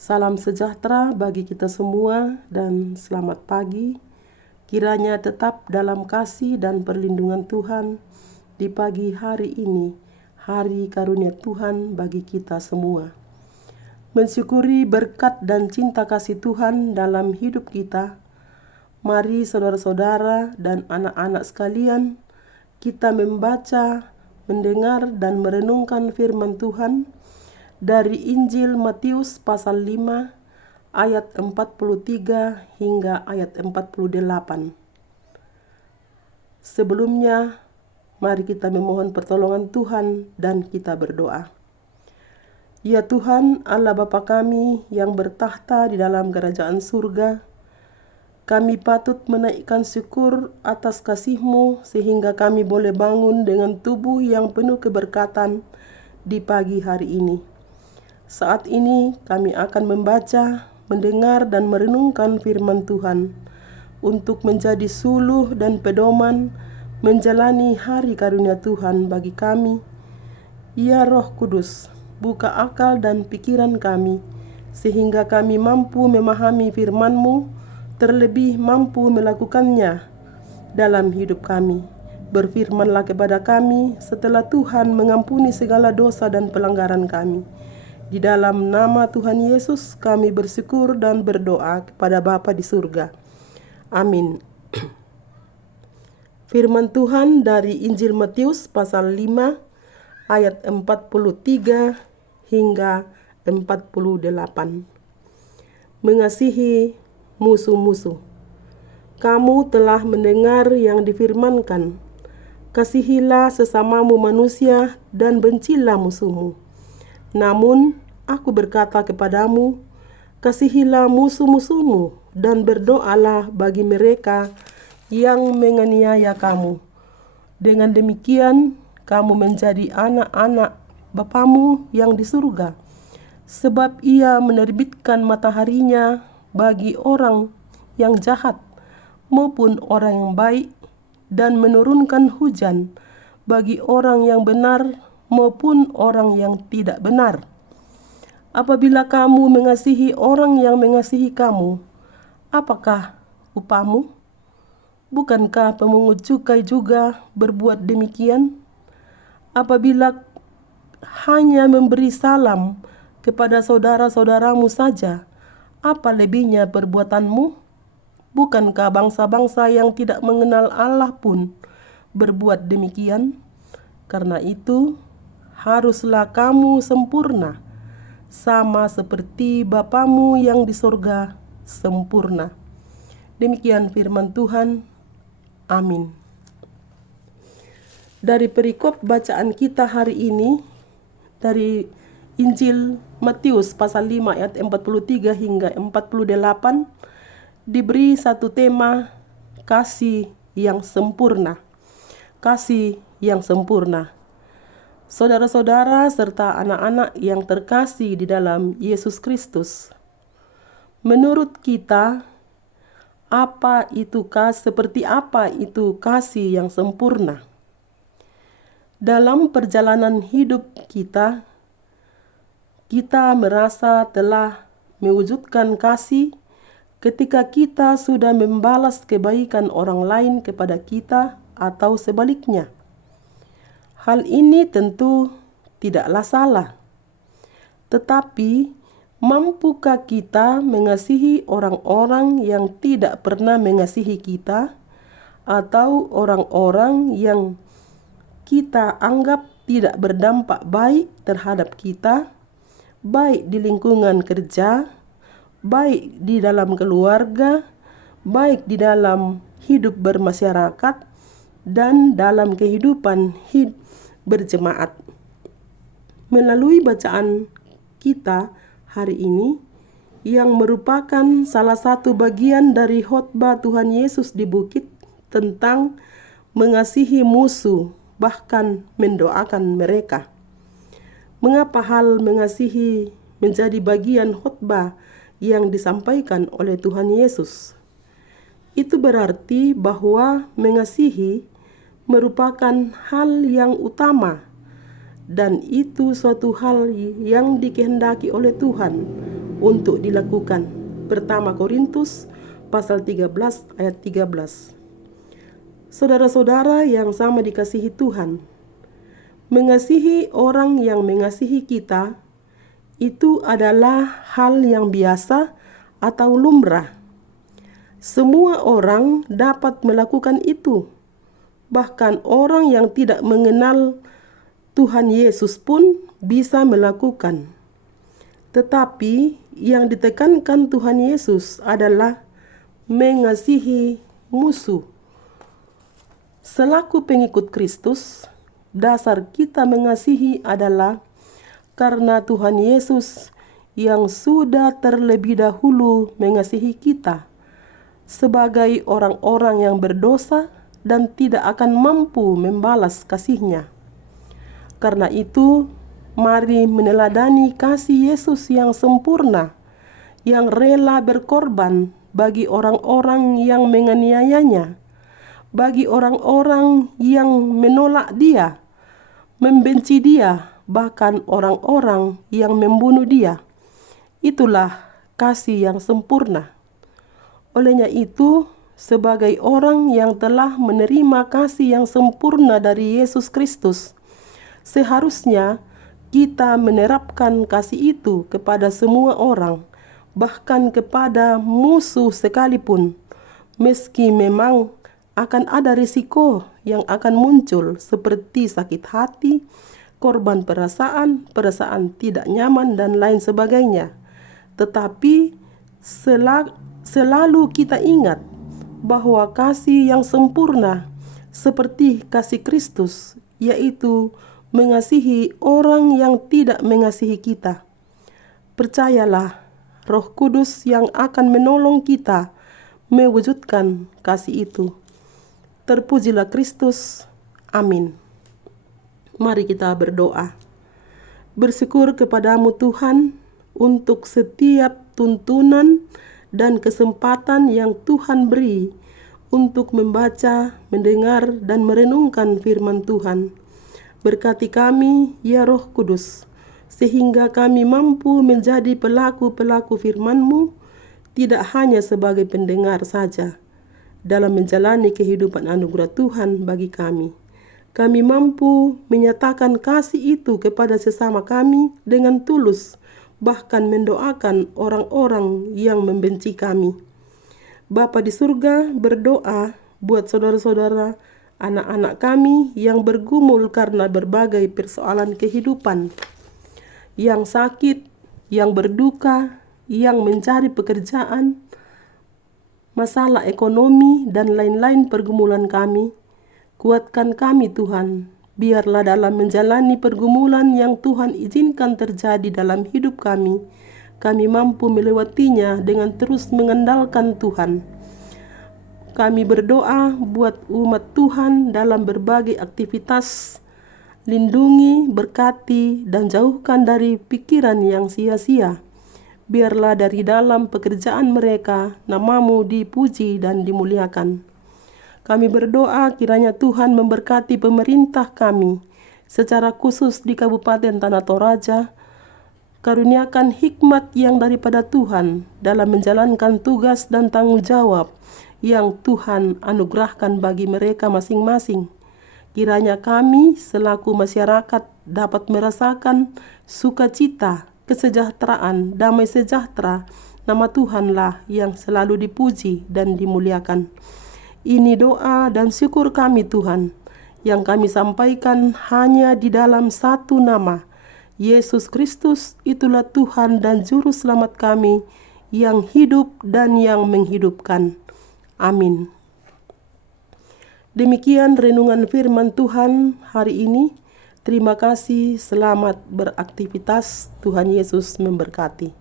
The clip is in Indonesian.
Salam sejahtera bagi kita semua dan selamat pagi. Kiranya tetap dalam kasih dan perlindungan Tuhan di pagi hari ini, hari karunia Tuhan bagi kita semua. Mensyukuri berkat dan cinta kasih Tuhan dalam hidup kita. Mari saudara-saudara dan anak-anak sekalian, kita membaca, mendengar dan merenungkan firman Tuhan dari Injil Matius pasal 5 ayat 43 hingga ayat 48. Sebelumnya, mari kita memohon pertolongan Tuhan dan kita berdoa. Ya Tuhan, Allah Bapa kami yang bertahta di dalam kerajaan surga, kami patut menaikkan syukur atas kasih-Mu sehingga kami boleh bangun dengan tubuh yang penuh keberkatan di pagi hari ini. Saat ini kami akan membaca, mendengar dan merenungkan firman Tuhan untuk menjadi suluh dan pedoman menjalani hari karunia Tuhan bagi kami. Ya Roh Kudus, buka akal dan pikiran kami sehingga kami mampu memahami firman-Mu, terlebih mampu melakukannya dalam hidup kami. Berfirmanlah kepada kami setelah Tuhan mengampuni segala dosa dan pelanggaran kami. Di dalam nama Tuhan Yesus kami bersyukur dan berdoa kepada Bapa di surga. Amin. Firman Tuhan dari Injil Matius pasal 5 ayat 43 hingga 48. Mengasihi musuh-musuh. Kamu telah mendengar yang difirmankan, kasihilah sesamamu manusia dan bencilah musuhmu. Namun, aku berkata kepadamu, kasihilah musuh-musuhmu dan berdoalah bagi mereka yang menganiaya kamu. Dengan demikian, kamu menjadi anak-anak Bapamu yang di surga, sebab Ia menerbitkan mataharinya bagi orang yang jahat maupun orang yang baik, dan menurunkan hujan bagi orang yang benar maupun orang yang tidak benar. Apabila kamu mengasihi orang yang mengasihi kamu, apakah upahmu? Bukankah pemungut cukai juga berbuat demikian? Apabila hanya memberi salam kepada saudara-saudaramu saja, apa lebihnya perbuatanmu? Bukankah bangsa-bangsa yang tidak mengenal Allah pun berbuat demikian? Karena itu, haruslah kamu sempurna, sama seperti Bapamu yang di surga sempurna. Demikian firman Tuhan. Amin. Dari perikop bacaan kita hari ini, dari Injil Matius pasal 5 ayat 43 hingga 48, diberi satu tema, kasih yang sempurna. Kasih yang sempurna. Saudara-saudara serta anak-anak yang terkasih di dalam Yesus Kristus, menurut kita, seperti apa itu kasih yang sempurna? Dalam perjalanan hidup kita merasa telah mewujudkan kasih ketika kita sudah membalas kebaikan orang lain kepada kita atau sebaliknya. Hal ini tentu tidaklah salah. Tetapi, mampukah kita mengasihi orang-orang yang tidak pernah mengasihi kita, atau orang-orang yang kita anggap tidak berdampak baik terhadap kita, baik di lingkungan kerja, baik di dalam keluarga, baik di dalam hidup bermasyarakat, dan dalam kehidupan berjemaat? Melalui bacaan kita hari ini, yang merupakan salah satu bagian dari khotbah Tuhan Yesus di bukit tentang mengasihi musuh, bahkan mendoakan mereka. Mengapa hal mengasihi menjadi bagian khotbah yang disampaikan oleh Tuhan Yesus? Itu berarti bahwa mengasihi merupakan hal yang utama, dan itu suatu hal yang dikehendaki oleh Tuhan untuk dilakukan. Pertama Korintus pasal 13 ayat 13. Saudara-saudara yang sama dikasihi Tuhan, mengasihi orang yang mengasihi kita itu adalah hal yang biasa atau lumrah. Semua orang dapat melakukan itu. Bahkan orang yang tidak mengenal Tuhan Yesus pun bisa melakukan. Tetapi yang ditekankan Tuhan Yesus adalah mengasihi musuh. Selaku pengikut Kristus, dasar kita mengasihi adalah karena Tuhan Yesus yang sudah terlebih dahulu mengasihi kita sebagai orang-orang yang berdosa dan tidak akan mampu membalas kasih-Nya. Karena itu, mari meneladani kasih Yesus yang sempurna, yang rela berkorban bagi orang-orang yang menganiayanya, bagi orang-orang yang menolak Dia, membenci Dia, bahkan orang-orang yang membunuh Dia. Itulah kasih yang sempurna. Olehnya itu, sebagai orang yang telah menerima kasih yang sempurna dari Yesus Kristus, seharusnya kita menerapkan kasih itu kepada semua orang, bahkan kepada musuh sekalipun, meski memang akan ada risiko yang akan muncul seperti sakit hati, korban perasaan tidak nyaman, dan lain sebagainya. Tetapi selalu kita ingat bahwa kasih yang sempurna seperti kasih Kristus, yaitu mengasihi orang yang tidak mengasihi kita. Percayalah, Roh Kudus yang akan menolong kita mewujudkan kasih itu. Terpujilah Kristus. Amin. Mari kita berdoa. Bersyukur kepadamu Tuhan untuk setiap tuntunan dan kesempatan yang Tuhan beri untuk membaca, mendengar, dan merenungkan firman Tuhan. Berkati kami, ya Roh Kudus, sehingga kami mampu menjadi pelaku-pelaku firman-Mu, tidak hanya sebagai pendengar saja, dalam menjalani kehidupan anugerah Tuhan bagi kami. Kami mampu menyatakan kasih itu kepada sesama kami dengan tulus, bahkan mendoakan orang-orang yang membenci kami. Bapa di surga, berdoa buat saudara-saudara, anak-anak kami yang bergumul karena berbagai persoalan kehidupan, yang sakit, yang berduka, yang mencari pekerjaan, masalah ekonomi, dan lain-lain pergumulan kami. Kuatkan kami Tuhan, biarlah dalam menjalani pergumulan yang Tuhan izinkan terjadi dalam hidup kami, kami mampu melewatinya dengan terus mengandalkan Tuhan. Kami berdoa buat umat Tuhan dalam berbagai aktivitas. Lindungi, berkati, dan jauhkan dari pikiran yang sia-sia. Biarlah dari dalam pekerjaan mereka, nama-Mu dipuji dan dimuliakan. Kami berdoa kiranya Tuhan memberkati pemerintah kami, secara khusus di Kabupaten Tanah Toraja. Karuniakan hikmat yang daripada Tuhan dalam menjalankan tugas dan tanggung jawab yang Tuhan anugerahkan bagi mereka masing-masing. Kiranya kami selaku masyarakat dapat merasakan sukacita, kesejahteraan, damai sejahtera. Nama Tuhanlah yang selalu dipuji dan dimuliakan. Ini doa dan syukur kami Tuhan, yang kami sampaikan hanya di dalam satu nama, Yesus Kristus. Itulah Tuhan dan Juru Selamat kami, yang hidup dan yang menghidupkan. Amin. Demikian renungan firman Tuhan hari ini. Terima kasih, selamat beraktivitas. Tuhan Yesus memberkati.